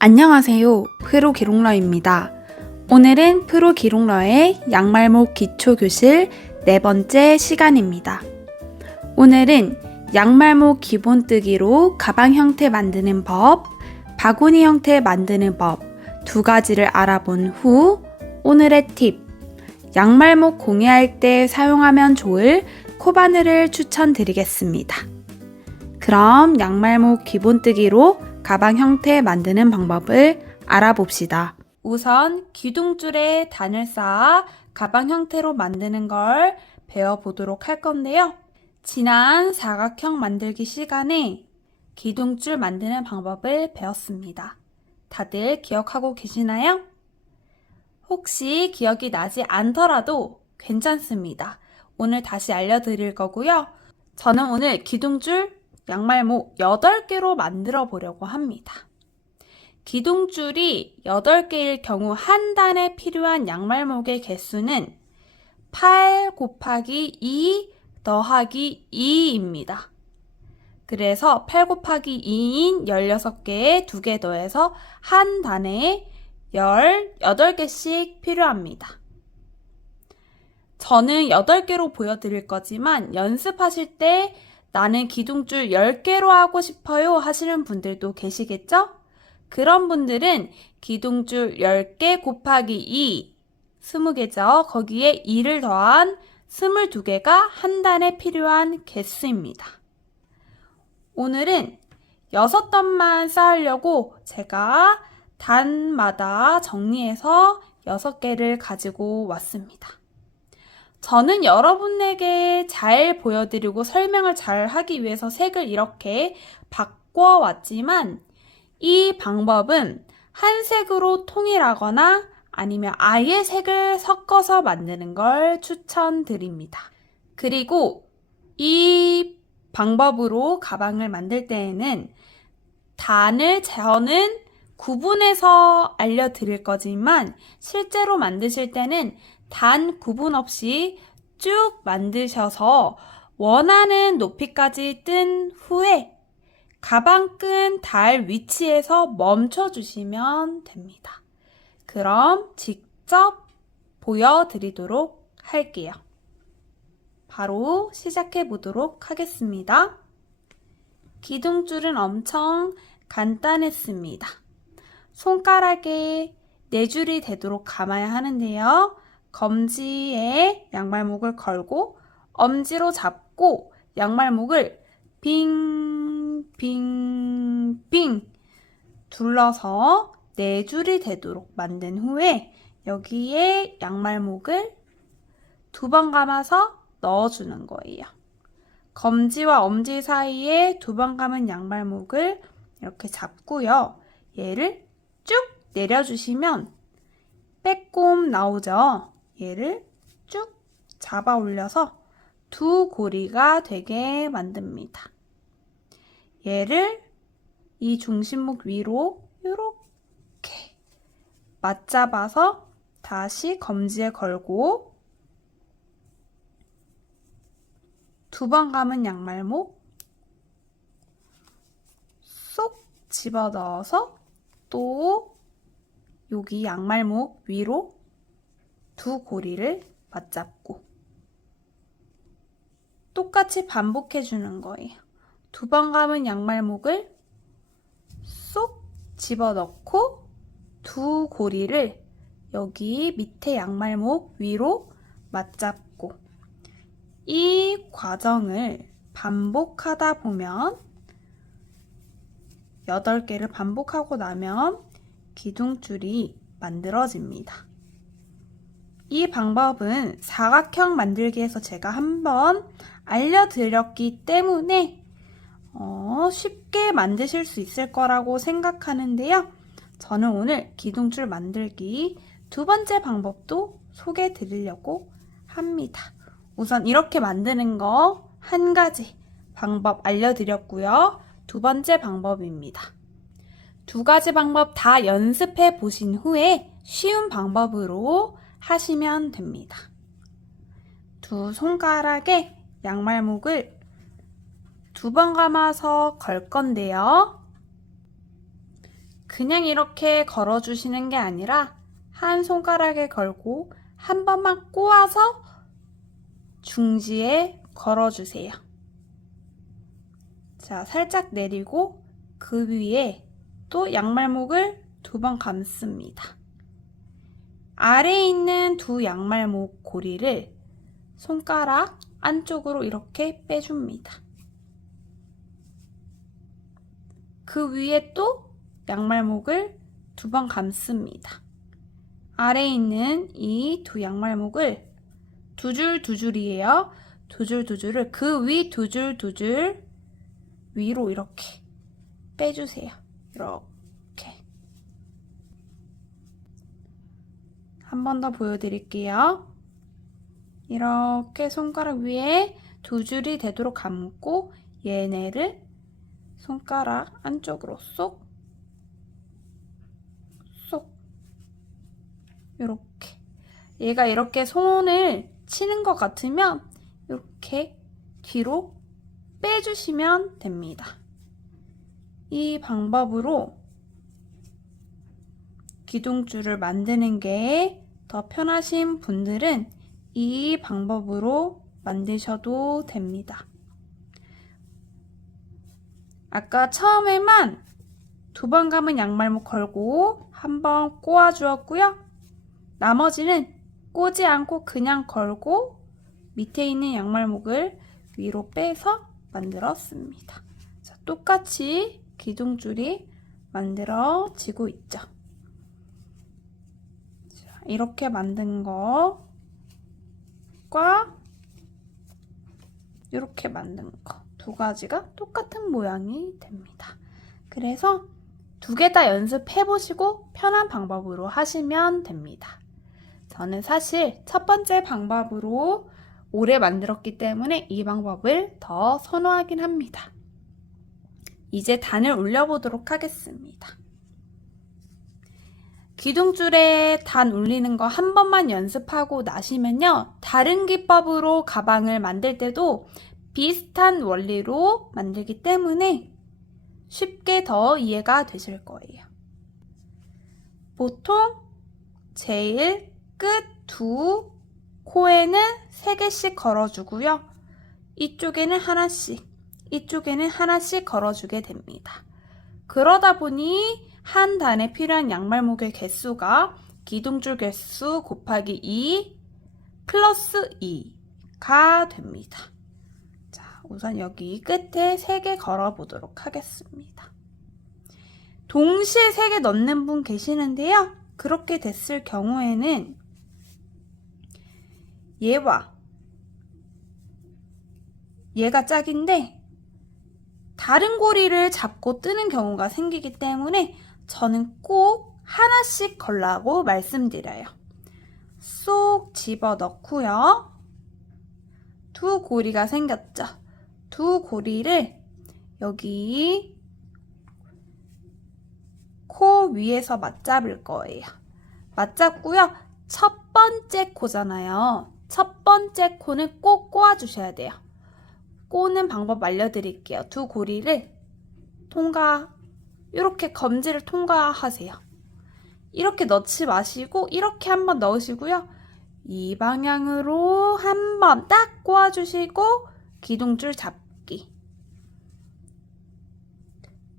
안녕하세요. 프로기록러입니다. 오늘은 프로기록러의 양말목 기초교실 네 번째 시간입니다. 오늘은 양말목 기본뜨기로 가방 형태 만드는 법, 바구니 형태 만드는 법 두 가지를 알아본 후 오늘의 팁, 양말목 공예할 때 사용하면 좋을 코바늘을 추천드리겠습니다. 그럼 양말목 기본뜨기로 가방 형태 만드는 방법을 알아봅시다. 우선 기둥줄에 단을 쌓아 가방 형태로 만드는 걸 배워보도록 할 건데요. 지난 사각형 만들기 시간에 기둥줄 만드는 방법을 배웠습니다. 다들 기억하고 계시나요? 혹시 기억이 나지 않더라도 괜찮습니다. 오늘 다시 알려드릴 거고요. 저는 오늘 기둥줄 양말목 8개로 만들어 보려고 합니다. 기둥줄이 8개일 경우 한 단에 필요한 양말목의 개수는 8 곱하기 2 더하기 2입니다. 그래서 8 곱하기 2인 16개에 2개 더해서 한 단에 18개씩 필요합니다. 저는 8개로 보여드릴 거지만 연습하실 때 나는 기둥줄 10개로 하고 싶어요 하시는 분들도 계시겠죠? 그런 분들은 기둥줄 10개 곱하기 2, 20개죠. 거기에 2를 더한 22개가 한 단에 필요한 개수입니다. 오늘은 6단만 쌓으려고 제가 단마다 정리해서 6개를 가지고 왔습니다. 저는 여러분에게 잘 보여드리고 설명을 잘 하기 위해서 색을 이렇게 바꿔왔지만 이 방법은 한 색으로 통일하거나 아니면 아예 색을 섞어서 만드는 걸 추천드립니다. 그리고 이 방법으로 가방을 만들 때에는 단을 저는 구분해서 알려드릴 거지만 실제로 만드실 때는 단 구분 없이 쭉 만드셔서 원하는 높이까지 뜬 후에 가방끈 달 위치에서 멈춰주시면 됩니다. 그럼 직접 보여드리도록 할게요. 바로 시작해 보도록 하겠습니다. 기둥줄은 엄청 간단했습니다. 손가락에 4줄이 되도록 감아야 하는데요. 검지에 양말목을 걸고 엄지로 잡고 양말목을 빙빙빙 둘러서 4줄이 되도록 만든 후에 여기에 양말목을 2번 감아서 넣어주는 거예요. 검지와 엄지 사이에 2번 감은 양말목을 이렇게 잡고요. 얘를 쭉 내려주시면 빼꼼 나오죠. 얘를 쭉 잡아 올려서 2 고리가 되게 만듭니다. 얘를 이 중심목 위로 이렇게 맞잡아서 다시 검지에 걸고 2번 감은 양말목 쏙 집어넣어서 또 여기 양말목 위로 2 고리를 맞잡고 똑같이 반복해 주는 거예요. 2번 감은 양말목을 쏙 집어넣고 2 고리를 여기 밑에 양말목 위로 맞잡고 이 과정을 반복하다 보면 8개를 반복하고 나면 기둥줄이 만들어집니다. 이 방법은 사각형 만들기에서 제가 한번 알려드렸기 때문에 쉽게 만드실 수 있을 거라고 생각하는데요. 저는 오늘 기둥줄 만들기 2번째 방법도 소개해 드리려고 합니다. 우선 이렇게 만드는 거 한 가지 방법 알려드렸고요. 2번째 방법입니다. 2가지 방법 다 연습해 보신 후에 쉬운 방법으로 하시면 됩니다. 2 손가락에 양말목을 2번 감아서 걸 건데요. 그냥 이렇게 걸어주시는 게 아니라 한 손가락에 걸고 한 번만 꼬아서 중지에 걸어주세요. 자, 살짝 내리고 그 위에 또 양말목을 2번 감습니다. 아래에 있는 두 양말목 고리를 손가락 안쪽으로 이렇게 빼줍니다. 그 위에 또 양말목을 2번 감습니다. 아래에 있는 이 두 양말목을 두 줄 두 줄이에요. 두 줄 두 줄을 그 위 두 줄 두 줄 위로 이렇게 빼주세요. 이렇게. 한 번 더 보여드릴게요. 이렇게 손가락 위에 두 줄이 되도록 감고 얘네를 손가락 안쪽으로 쏙, 쏙 이렇게. 얘가 이렇게 손을 치는 것 같으면 이렇게 뒤로 빼주시면 됩니다. 이 방법으로 기둥줄을 만드는 게 더 편하신 분들은 이 방법으로 만드셔도 됩니다. 아까 처음에만 2번 감은 양말목 걸고 한 번 꼬아 주었고요. 나머지는 꼬지 않고 그냥 걸고 밑에 있는 양말목을 위로 빼서 만들었습니다. 자, 똑같이 기둥줄이 만들어지고 있죠. 자, 이렇게 만든 거과 이렇게 만든 거 두 가지가 똑같은 모양이 됩니다. 그래서 2개 다 연습해 보시고 편한 방법으로 하시면 됩니다. 저는 사실 첫 번째 방법으로 오래 만들었기 때문에 이 방법을 더 선호하긴 합니다. 이제 단을 올려보도록 하겠습니다. 기둥줄에 단 올리는 거 한 번만 연습하고 나시면요. 다른 기법으로 가방을 만들 때도 비슷한 원리로 만들기 때문에 쉽게 더 이해가 되실 거예요. 보통 제일 끝 두 코에는 3개씩 걸어주고요. 이쪽에는 하나씩, 이쪽에는 하나씩 걸어주게 됩니다. 그러다 보니 한 단에 필요한 양말목의 개수가 기둥줄 개수 곱하기 2 플러스 2가 됩니다. 자, 우선 여기 끝에 3개 걸어 보도록 하겠습니다. 동시에 3개 넣는 분 계시는데요. 그렇게 됐을 경우에는 얘와 얘가 짝인데 다른 고리를 잡고 뜨는 경우가 생기기 때문에 저는 꼭 하나씩 걸라고 말씀드려요. 쏙 집어 넣고요. 두 고리가 생겼죠. 두 고리를 여기 코 위에서 맞잡을 거예요. 맞잡고요. 첫 번째 코잖아요. 첫 번째 코는 꼭 꼬아주셔야 돼요. 꼬는 방법 알려드릴게요. 두 고리를 이렇게 검지를 통과하세요. 이렇게 넣지 마시고 이렇게 한번 넣으시고요. 이 방향으로 한번 딱 꼬아주시고 기둥줄 잡기.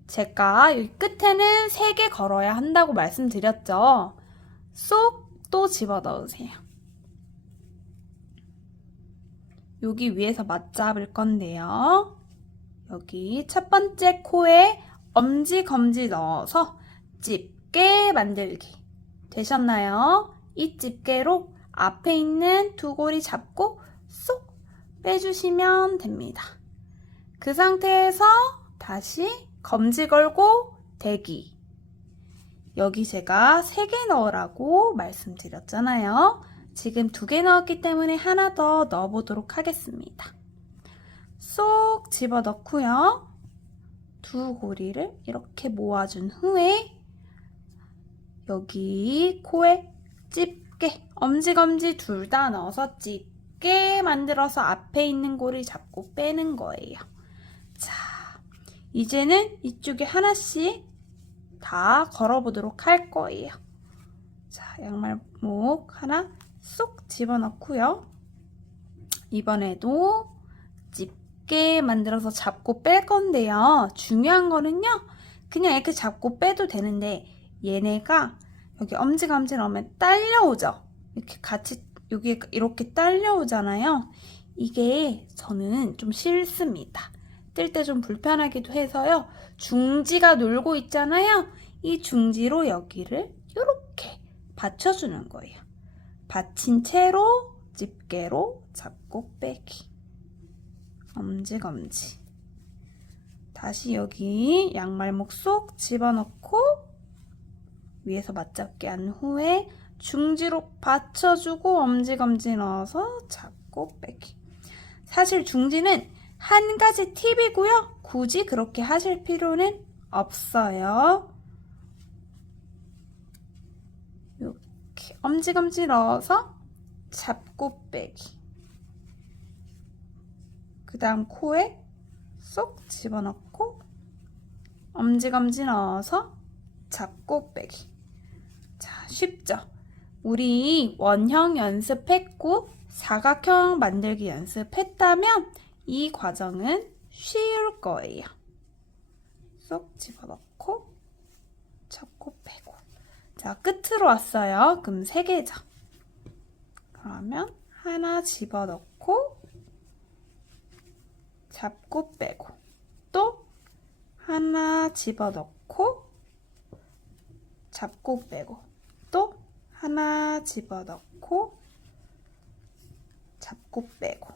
제가 여기 끝에는 3개 걸어야 한다고 말씀드렸죠. 쏙 또 집어넣으세요. 여기 위에서 맞잡을 건데요. 여기 첫 번째 코에 엄지 검지 넣어서 집게 만들기. 되셨나요? 이 집게로 앞에 있는 두 고리 잡고 쏙 빼주시면 됩니다. 그 상태에서 다시 검지 걸고 대기. 여기 제가 3개 넣으라고 말씀드렸잖아요. 지금 2개 넣었기 때문에 하나 더 넣어보도록 하겠습니다. 쏙 집어넣고요. 두 고리를 이렇게 모아준 후에 여기 코에 집게, 엄지검지 둘 다 넣어서 집게 만들어서 앞에 있는 고리 잡고 빼는 거예요. 자, 이제는 이쪽에 하나씩 다 걸어보도록 할 거예요. 자, 양말목 하나 쏙 집어넣고요. 이번에도 집게 만들어서 잡고 뺄 건데요. 중요한 거는요. 그냥 이렇게 잡고 빼도 되는데 얘네가 여기 엄지감지 넣으면 딸려오죠. 이렇게 같이 여기 이렇게 딸려오잖아요. 이게 저는 좀 싫습니다. 뜰 때 좀 불편하기도 해서요. 중지가 놀고 있잖아요. 이 중지로 여기를 이렇게 받쳐주는 거예요. 받친 채로 집게로 잡고 빼기. 엄지검지. 다시 여기 양말목 쏙 집어넣고 위에서 맞잡게 한 후에 중지로 받쳐주고 엄지검지 넣어서 잡고 빼기. 사실 중지는 한 가지 팁이고요. 굳이 그렇게 하실 필요는 없어요. 이렇게 엄지검지 넣어서 잡고 빼기. 그 다음 코에 쏙 집어넣고 엄지검지 넣어서 잡고 빼기. 자, 쉽죠? 우리 원형 연습했고 사각형 만들기 연습했다면 이 과정은 쉬울 거예요. 쏙 집어넣고 잡고 빼고. 자, 끝으로 왔어요. 그럼 3개죠. 그러면 하나 집어넣고 잡고 빼고, 또 하나 집어넣고 잡고 빼고, 또 하나 집어넣고 잡고 빼고.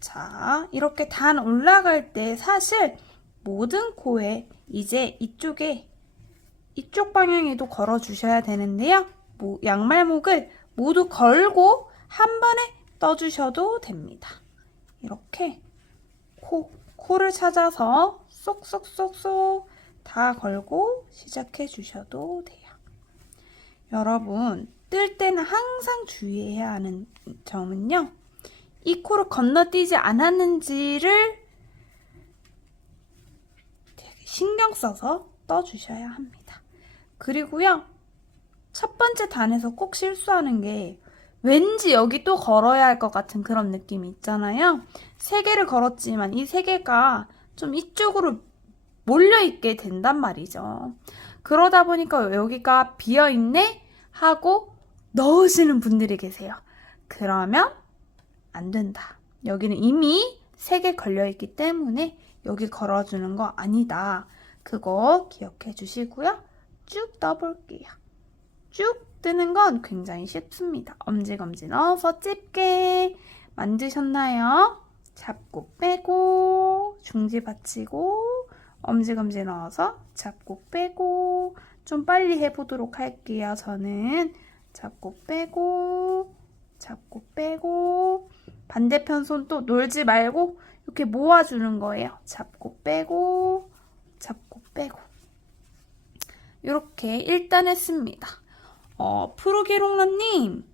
자, 이렇게 단 올라갈 때 사실 모든 코에 이제 이쪽 방향에도 걸어 주셔야 되는데요. 양말목을 모두 걸고 한 번에 떠주셔도 됩니다. 이렇게 코를 찾아서 쏙쏙쏙쏙 다 걸고 시작해 주셔도 돼요. 여러분, 뜰 때는 항상 주의해야 하는 점은요. 이 코를 건너뛰지 않았는지를 되게 신경 써서 떠주셔야 합니다. 그리고요, 첫 번째 단에서 꼭 실수하는 게 왠지 여기 또 걸어야 할 것 같은 그런 느낌이 있잖아요. 3개를 걸었지만 이 3개가 좀 이쪽으로 몰려있게 된단 말이죠. 그러다 보니까 여기가 비어있네 하고 넣으시는 분들이 계세요. 그러면 안 된다. 여기는 이미 3개 걸려있기 때문에 여기 걸어주는 거 아니다. 그거 기억해 주시고요. 쭉 떠볼게요. 쭉 뜨는 건 굉장히 쉽습니다. 엄지검지 넣어서 집게 만드셨나요? 잡고 빼고 중지 받치고 엄지검지 넣어서 잡고 빼고. 좀 빨리 해보도록 할게요. 저는 잡고 빼고 잡고 빼고. 반대편 손 또 놀지 말고 이렇게 모아주는 거예요. 잡고 빼고 잡고 빼고. 이렇게 일단 했습니다. 푸르기롱러님,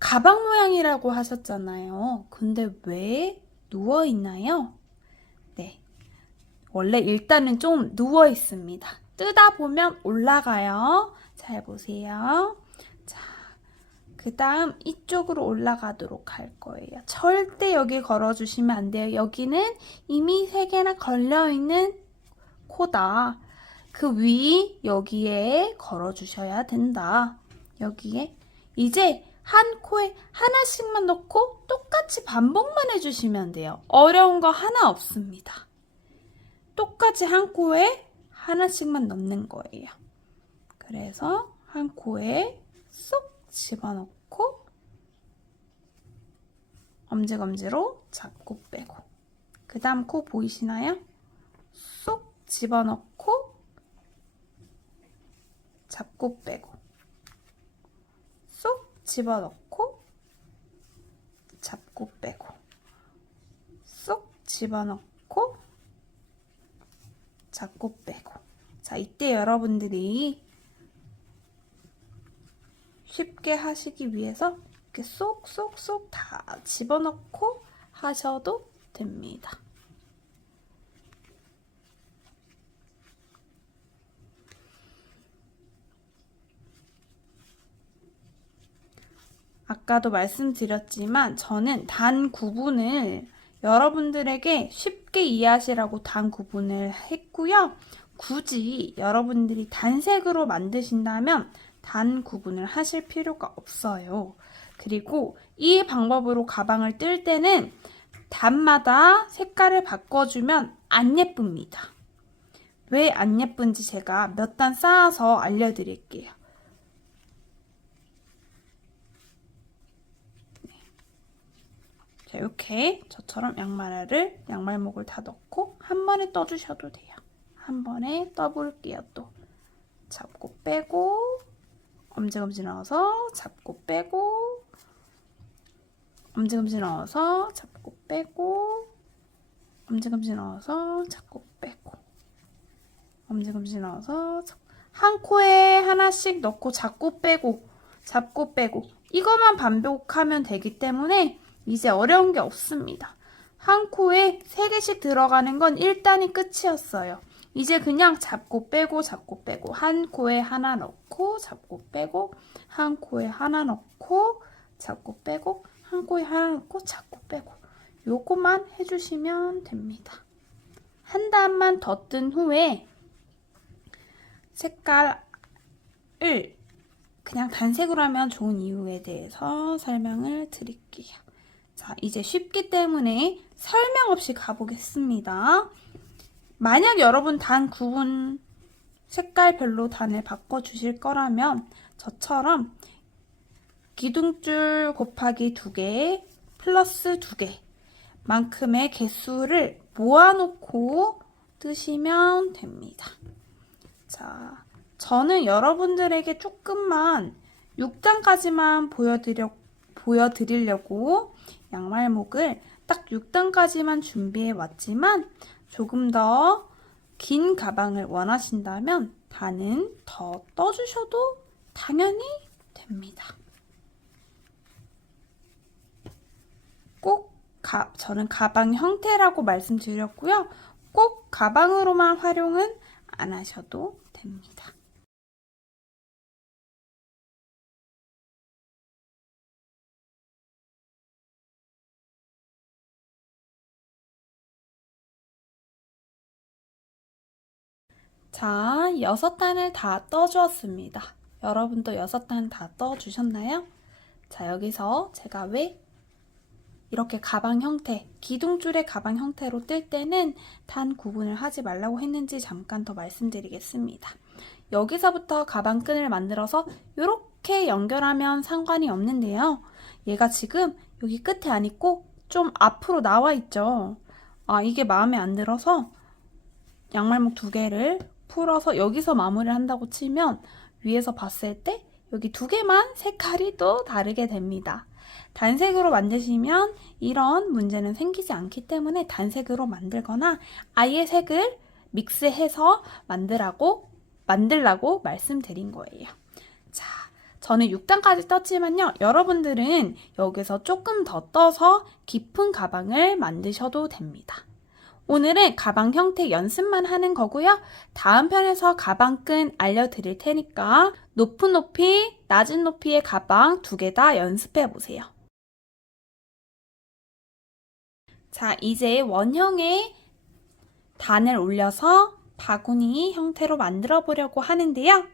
가방 모양이라고 하셨잖아요. 근데 왜 누워 있나요? 네, 원래 일단은 좀 누워 있습니다. 뜨다 보면 올라가요. 잘 보세요. 자, 그 다음 이쪽으로 올라가도록 할 거예요. 절대 여기 걸어주시면 안 돼요. 여기는 이미 3개나 걸려있는 코다. 그 위 여기에 걸어주셔야 된다. 여기에 이제 한 코에 하나씩만 넣고 똑같이 반복만 해주시면 돼요. 어려운 거 하나 없습니다. 똑같이 한 코에 하나씩만 넣는 거예요. 그래서 한 코에 쏙 집어넣고 엄지검지로 잡고 빼고. 그 다음 코 보이시나요? 쏙 집어넣고 잡고 빼고. 쏙 집어넣고 잡고 빼고. 쏙 집어넣고 잡고 빼고. 자, 이때 여러분들이 쉽게 하시기 위해서 이렇게 쏙쏙쏙 다 집어넣고 하셔도 됩니다. 아까도 말씀드렸지만 저는 단 구분을 여러분들에게 쉽게 이해하시라고 단 구분을 했고요. 굳이 여러분들이 단색으로 만드신다면 단 구분을 하실 필요가 없어요. 그리고 이 방법으로 가방을 뜰 때는 단마다 색깔을 바꿔주면 안 예쁩니다. 왜 안 예쁜지 제가 몇 단 쌓아서 알려드릴게요. 자, 이렇게 저처럼 양말목을 다 넣고 한 번에 떠주셔도 돼요. 한 번에 떠볼게요. 또 잡고 빼고 엄지검지 넣어서 잡고 빼고 엄지검지 넣어서 잡고 빼고 엄지검지 넣어서 잡고 빼고 엄지검지 넣어서 한 코에 하나씩 넣고 잡고 빼고 잡고 빼고 이것만 반복하면 되기 때문에 이제 어려운 게 없습니다. 한 코에 3개씩 들어가는 건 1단이 끝이었어요. 이제 그냥 잡고 빼고 잡고 빼고 한 코에 하나 넣고 잡고 빼고 한 코에 하나 넣고 잡고 빼고 한 코에 하나 넣고 잡고 빼고 요거만 해주시면 됩니다. 한 단만 더 뜬 후에 색깔을 그냥 단색으로 하면 좋은 이유에 대해서 설명을 드릴게요. 자, 이제 쉽기 때문에 설명 없이 가보겠습니다. 만약 여러분 단 구분 색깔별로 단을 바꿔주실 거라면 저처럼 기둥줄 곱하기 2개 플러스 2개 만큼의 개수를 모아놓고 뜨시면 됩니다. 자, 저는 여러분들에게 조금만 6단까지만 보여드리려고 양말목을 딱 6단까지만 준비해 왔지만 조금 더 긴 가방을 원하신다면 단은 더 떠주셔도 당연히 됩니다. 꼭 저는 가방 형태라고 말씀드렸고요. 꼭 가방으로만 활용은 안 하셔도 됩니다. 자, 6단을 다 떠주었습니다. 여러분도 6단 다 떠주셨나요? 자, 여기서 제가 왜 이렇게 가방 형태, 기둥줄의 가방 형태로 뜰 때는 단 구분을 하지 말라고 했는지 잠깐 더 말씀드리겠습니다. 여기서부터 가방끈을 만들어서 이렇게 연결하면 상관이 없는데요. 얘가 지금 여기 끝에 안 있고 좀 앞으로 나와 있죠. 이게 마음에 안 들어서 양말목 2개를 풀어서 여기서 마무리를 한다고 치면 위에서 봤을 때 여기 2개만 색깔이 또 다르게 됩니다. 단색으로 만드시면 이런 문제는 생기지 않기 때문에 단색으로 만들거나 아예 색을 믹스해서 만들라고 말씀드린 거예요. 자, 저는 6단까지 떴지만요. 여러분들은 여기서 조금 더 떠서 깊은 가방을 만드셔도 됩니다. 오늘은 가방 형태 연습만 하는 거고요. 다음 편에서 가방끈 알려드릴 테니까 높은 높이, 낮은 높이의 가방 2개 다 연습해 보세요. 자, 이제 원형의 단을 올려서 바구니 형태로 만들어 보려고 하는데요.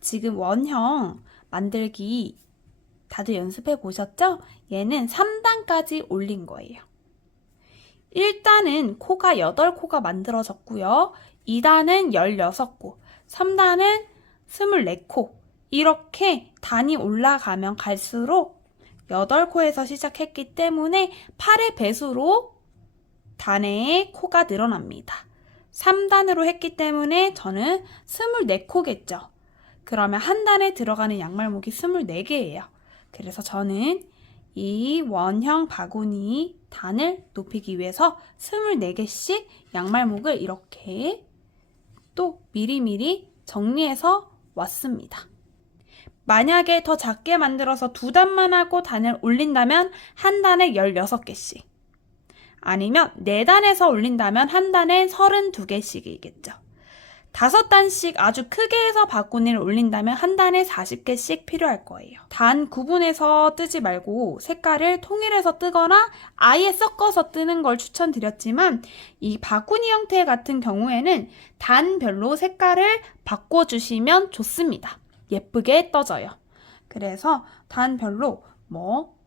지금 원형 만들기 다들 연습해 보셨죠? 얘는 3단까지 올린 거예요. 1단은 코가 8코가 만들어졌고요. 2단은 16코, 3단은 24코. 이렇게 단이 올라가면 갈수록 8코에서 시작했기 때문에 8의 배수로 단의 코가 늘어납니다. 3단으로 했기 때문에 저는 24코겠죠. 그러면 한 단에 들어가는 양말목이 24개예요. 그래서 저는 이 원형 바구니 단을 높이기 위해서 24개씩 양말목을 이렇게 또 미리미리 정리해서 왔습니다. 만약에 더 작게 만들어서 2단만 하고 단을 올린다면 한 단에 16개씩, 아니면 4단에서 올린다면 한 단에 32개씩이겠죠. 5단씩 아주 크게 해서 바구니를 올린다면 한 단에 40개씩 필요할 거예요. 단 구분해서 뜨지 말고 색깔을 통일해서 뜨거나 아예 섞어서 뜨는 걸 추천드렸지만 이 바구니 형태 같은 경우에는 단별로 색깔을 바꿔주시면 좋습니다. 예쁘게 떠져요. 그래서 단별로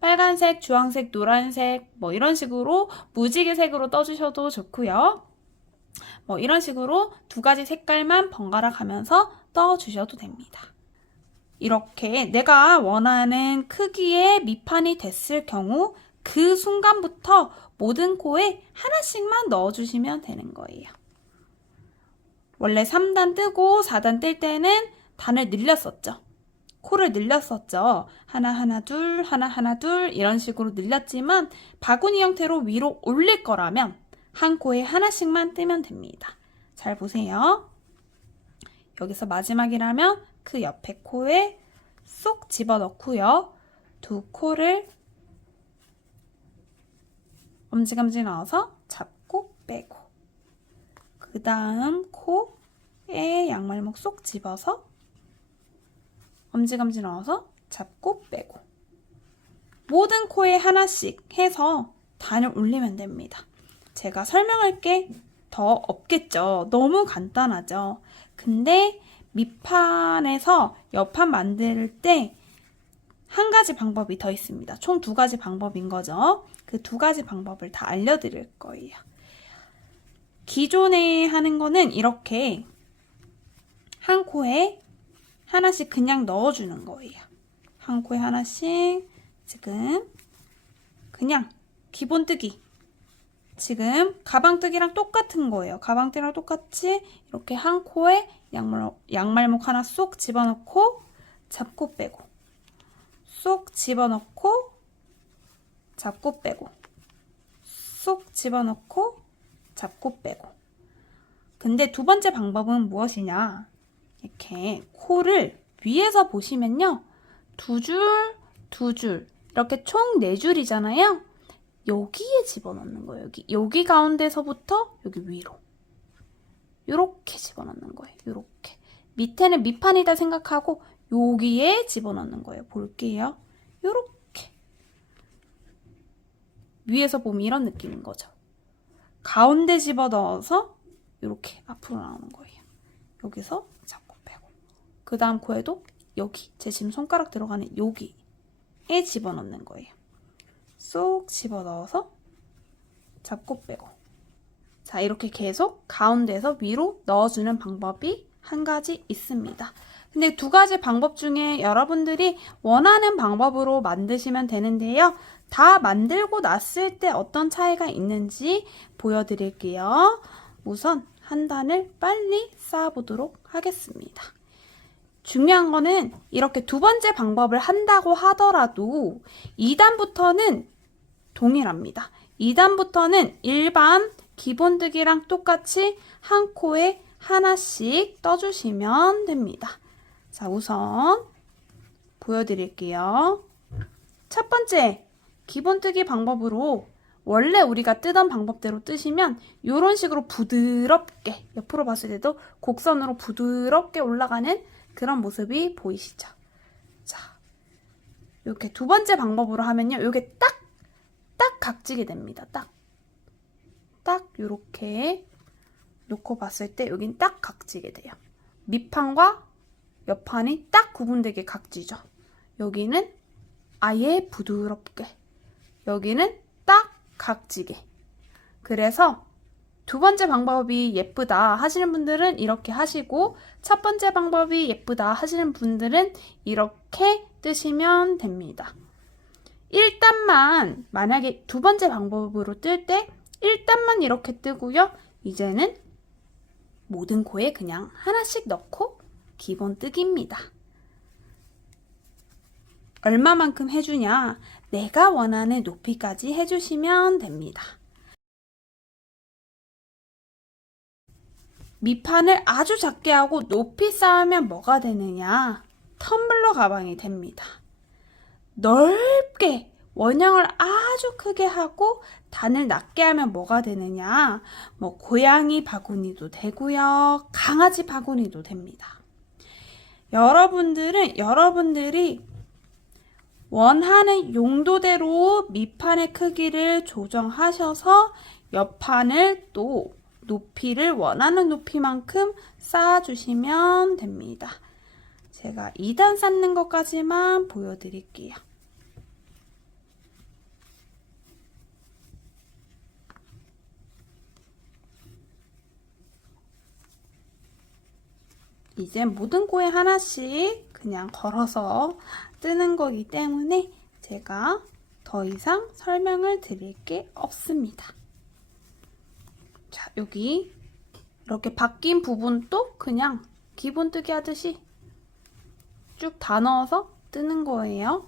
빨간색, 주황색, 노란색 이런 식으로 무지개색으로 떠주셔도 좋고요. 이런 식으로 2가지 색깔만 번갈아 가면서 떠주셔도 됩니다. 이렇게 내가 원하는 크기의 밑판이 됐을 경우 그 순간부터 모든 코에 하나씩만 넣어주시면 되는 거예요. 원래 3단 뜨고 4단 뜰 때는 단을 늘렸었죠. 코를 늘렸었죠. 하나 둘, 하나 둘 이런 식으로 늘렸지만 바구니 형태로 위로 올릴 거라면 한 코에 하나씩만 뜨면 됩니다. 잘 보세요. 여기서 마지막이라면 그 옆에 코에 쏙 집어넣고요. 2코를 엄지감지 넣어서 잡고 빼고 그 다음 코에 양말목 쏙 집어서 엄지감지 넣어서 잡고 빼고 모든 코에 하나씩 해서 단을 올리면 됩니다. 제가 설명할 게 더 없겠죠. 너무 간단하죠. 근데 밑판에서 옆판 만들 때 한 가지 방법이 더 있습니다. 총 2가지 방법인 거죠. 그 2가지 방법을 다 알려드릴 거예요. 기존에 하는 거는 이렇게 한 코에 하나씩 그냥 넣어주는 거예요. 한 코에 하나씩 지금 그냥 기본뜨기 지금 가방뜨기랑 똑같은 거예요. 가방뜨기랑 똑같이 이렇게 한 코에 양말목 하나 쏙 집어넣고 잡고 빼고 쏙 집어넣고 잡고 빼고 쏙 집어넣고 잡고 빼고 근데 2번째 방법은 무엇이냐 이렇게 코를 위에서 보시면요 2줄, 2줄 이렇게 총 4줄이잖아요. 여기에 집어넣는 거예요. 여기 가운데서부터 여기 위로 요렇게 집어넣는 거예요. 요렇게 밑에는 밑판이다 생각하고 여기에 집어넣는 거예요. 볼게요. 요렇게 위에서 보면 이런 느낌인 거죠. 가운데 집어넣어서 요렇게 앞으로 나오는 거예요. 여기서 잡고 빼고 그 다음 코에도 여기 제 지금 손가락 들어가는 여기에 집어넣는 거예요. 쏙 집어넣어서 잡고 빼고 자 이렇게 계속 가운데에서 위로 넣어주는 방법이 한 가지 있습니다. 근데 2가지 방법 중에 여러분들이 원하는 방법으로 만드시면 되는데요. 다 만들고 났을 때 어떤 차이가 있는지 보여드릴게요. 우선 한 단을 빨리 쌓아보도록 하겠습니다. 중요한 거는 이렇게 2번째 방법을 한다고 하더라도 2단부터는 동일합니다. 2단부터는 일반 기본뜨기랑 똑같이 한 코에 하나씩 떠주시면 됩니다. 자, 우선 보여드릴게요. 첫 번째 기본뜨기 방법으로 원래 우리가 뜨던 방법대로 뜨시면 이런 식으로 부드럽게 옆으로 봤을 때도 곡선으로 부드럽게 올라가는 그런 모습이 보이시죠? 자, 이렇게 2번째 방법으로 하면요. 이게 딱 각지게 됩니다. 딱 이렇게 놓고 봤을 때 여긴 딱 각지게 돼요. 밑판과 옆판이 딱 구분되게 각지죠. 여기는 아예 부드럽게 여기는 딱 각지게 그래서 2번째 방법이 예쁘다 하시는 분들은 이렇게 하시고 첫 번째 방법이 예쁘다 하시는 분들은 이렇게 뜨시면 됩니다. 1단만 만약에 2번째 방법으로 뜰 때 1단만 이렇게 뜨고요. 이제는 모든 코에 그냥 하나씩 넣고 기본 뜨기입니다. 얼마만큼 해주냐? 내가 원하는 높이까지 해주시면 됩니다. 밑판을 아주 작게 하고 높이 쌓으면 뭐가 되느냐? 텀블러 가방이 됩니다. 넓게 원형을 아주 크게 하고 단을 낮게 하면 뭐가 되느냐? 뭐 고양이 바구니도 되고요. 강아지 바구니도 됩니다. 여러분들이 원하는 용도대로 밑판의 크기를 조정하셔서 옆판을 또 높이를 원하는 높이만큼 쌓아주시면 됩니다. 제가 2단 쌓는 것까지만 보여드릴게요. 이제 모든 코에 하나씩 그냥 걸어서 뜨는 거기 때문에 제가 더 이상 설명을 드릴 게 없습니다. 자, 여기 이렇게 바뀐 부분도 그냥 기본 뜨기 하듯이 쭉 다 넣어서 뜨는 거예요.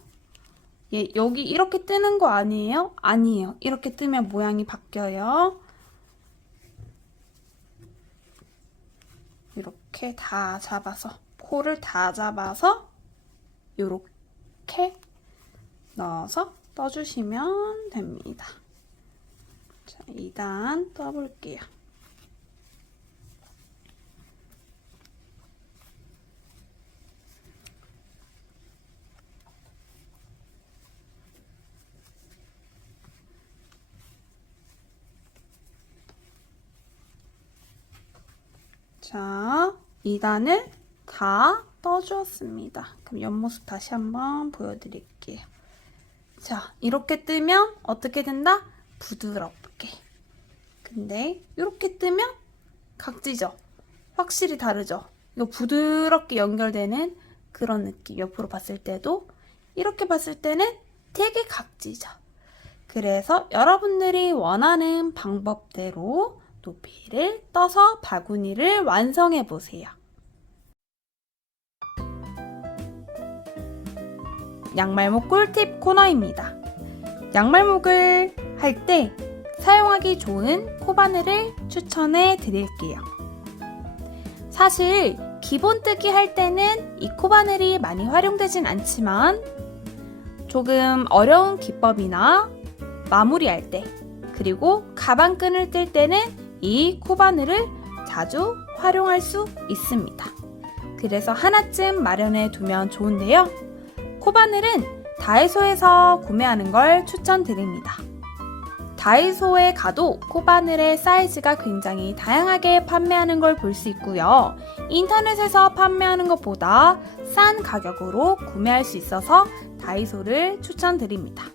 예, 여기 이렇게 뜨는 거 아니에요? 아니에요. 이렇게 뜨면 모양이 바뀌어요. 이렇게 다 잡아서, 코를 다 잡아서 이렇게 넣어서 떠주시면 됩니다. 자, 2단 떠볼게요. 자, 2단을 다 떠주었습니다. 그럼 옆모습 다시 한번 보여드릴게요. 자, 이렇게 뜨면 어떻게 된다? 부드럽게. 근데 이렇게 뜨면 각지죠? 확실히 다르죠? 이거 부드럽게 연결되는 그런 느낌. 옆으로 봤을 때도 이렇게 봤을 때는 되게 각지죠? 그래서 여러분들이 원하는 방법대로 높이를 떠서 바구니를 완성해 보세요. 양말목 꿀팁 코너입니다. 양말목을 할 때 사용하기 좋은 코바늘을 추천해 드릴게요. 사실 기본 뜨기 할 때는 이 코바늘이 많이 활용되진 않지만 조금 어려운 기법이나 마무리할 때 그리고 가방끈을 뜰 때는 이 코바늘을 자주 활용할 수 있습니다. 그래서 하나쯤 마련해 두면 좋은데요. 코바늘은 다이소에서 구매하는 걸 추천드립니다. 다이소에 가도 코바늘의 사이즈가 굉장히 다양하게 판매하는 걸 볼 수 있고요. 인터넷에서 판매하는 것보다 싼 가격으로 구매할 수 있어서 다이소를 추천드립니다.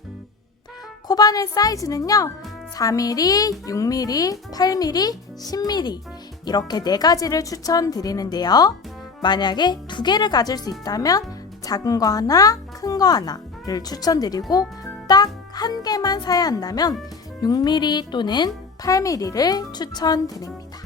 코바늘 사이즈는요. 4mm, 6mm, 8mm, 10mm 이렇게 4가지를 추천드리는데요. 만약에 2개를 가질 수 있다면 작은 거 하나, 큰 거 하나를 추천드리고 딱 1개만 사야 한다면 6mm 또는 8mm를 추천드립니다.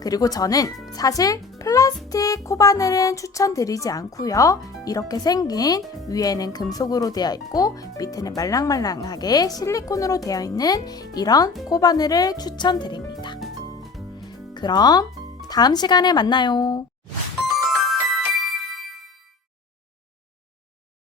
그리고 저는 사실 플라스틱 코바늘은 추천드리지 않고요. 이렇게 생긴 위에는 금속으로 되어 있고 밑에는 말랑말랑하게 실리콘으로 되어 있는 이런 코바늘을 추천드립니다. 그럼 다음 시간에 만나요.